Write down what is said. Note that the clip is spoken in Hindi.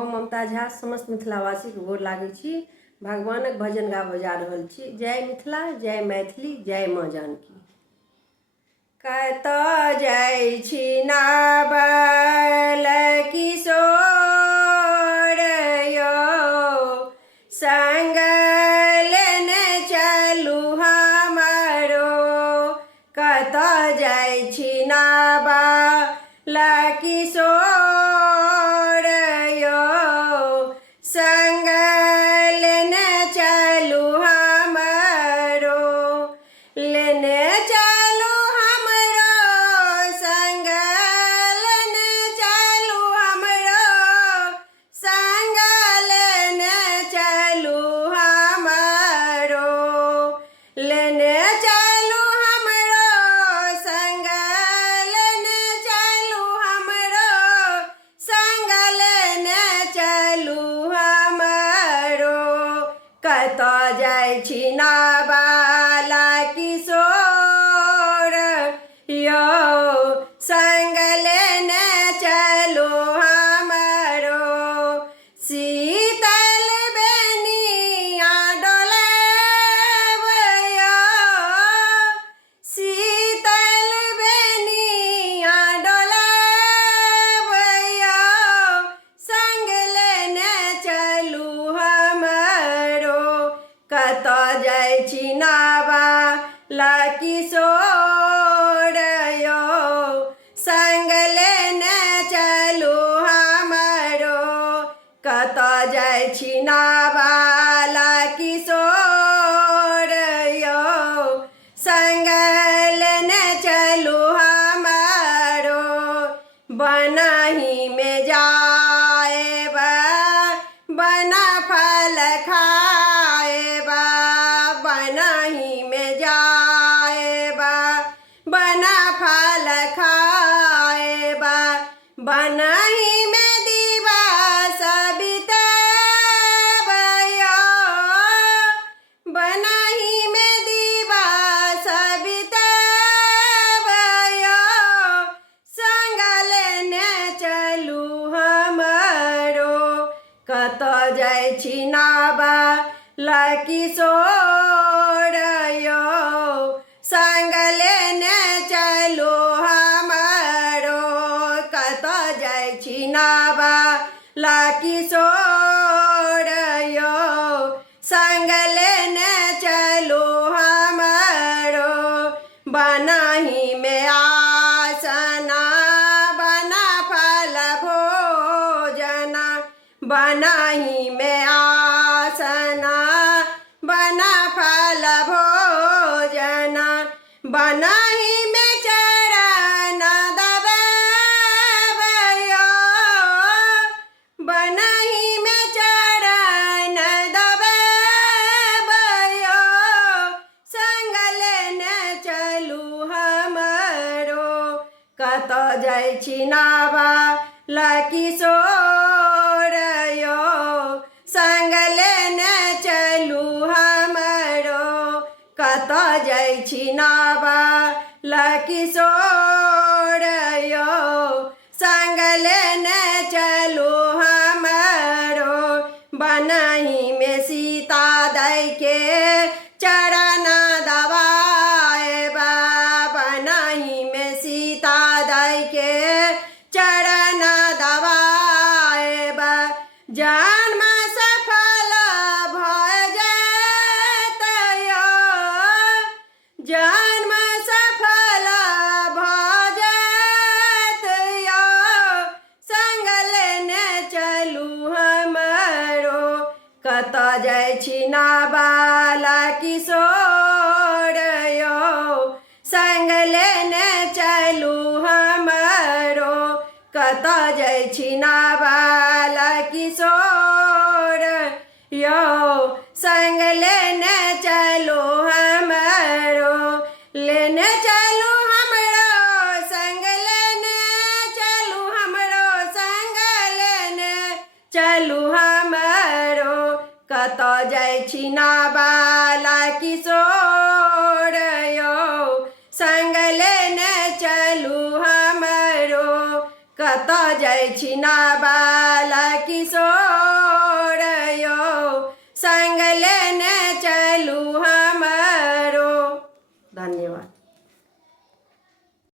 हम ममता झा समस्त मिथिलावासी के गोर लागै छी। भगवानक भजन गाबऽ जा रहल छी। जय मिथिला, जय मैथिली, जय माँ जानकी। कतऽ जाइ छी नावल किशोर यौ, संग लेने चलू हमरो। कतऽ जाइ छी नावल किशोर यौ, संग लेने चलू हमरो। लेने चलू हमरो, संग लेने चलू हमरो, संग लेने चलू हमरो। लेने चलू हमरो, संग लेने चलू हमरो, संग लेने चलू हमरो। कतऽ जाइ छी नावल किशोर यौ, संग लेने चलू हमरो। शीतल बेनिया डोलाब यौ, शीतल बेनिया डोलाब यौ, संग लेने चलू हमरो। कतऽ जाइ छी नावल किशोर यौ, संग लेने चलू हमरो। कतऽ जाइ छी नावल किशोर यौ, संग लेने चलू हमरो। बनहि में जाएब, बन फल खाएब, बनहि में जाएब, बन फल खाएब। बनहि में दिवस बिताएब यौ, बनहि में दिवस बिताएब यौ, संग लेने चलू हमरो। कतऽ जाइ छी नावल किशोर यौ, संग लेने चलू हमरो। कतऽ जाइ छी नावल किशोर यौ, संग लेने चलू हमरो। बनहि में आसन, बन फल भोजन, बनहि में आसन, बन फल भोजन। बनहि में चरण दबाएब यौ, बनहि में चरण दबाएब यौ, संग लेने चलू हमरो। कतऽ जाइ छी नावल किशोर यौ, संग लेने चलू हमरो। कतऽ जाइ छी नावल किशोर यौ, संग लेने चलू हमरो। बनहि में सीता दाई के चरण दबाएब, बनहि में सीता दाई के चरण दबाएब। जन्म सफल भऽ जाएत यौ, जन्म सफल भऽ जाएत यौ, संग लेने चलू हमरो। कतऽ जाइ छी नावल किशोर यौ, संग लेने चलू हमरो। कतऽ जाइ छी नावल किशोर यौ, संग लेने चलू हमरो। लेने चलू हमरो, संग लेने चलू हमरो, संग लेने चलू हमरो। कतऽ जाइ छी नावल किशोर यौ, संग लेने चलू हमरो। कतऽ जाइ छिना बाल किशोर यो संग लेने चलू हमरो। धन्यवाद।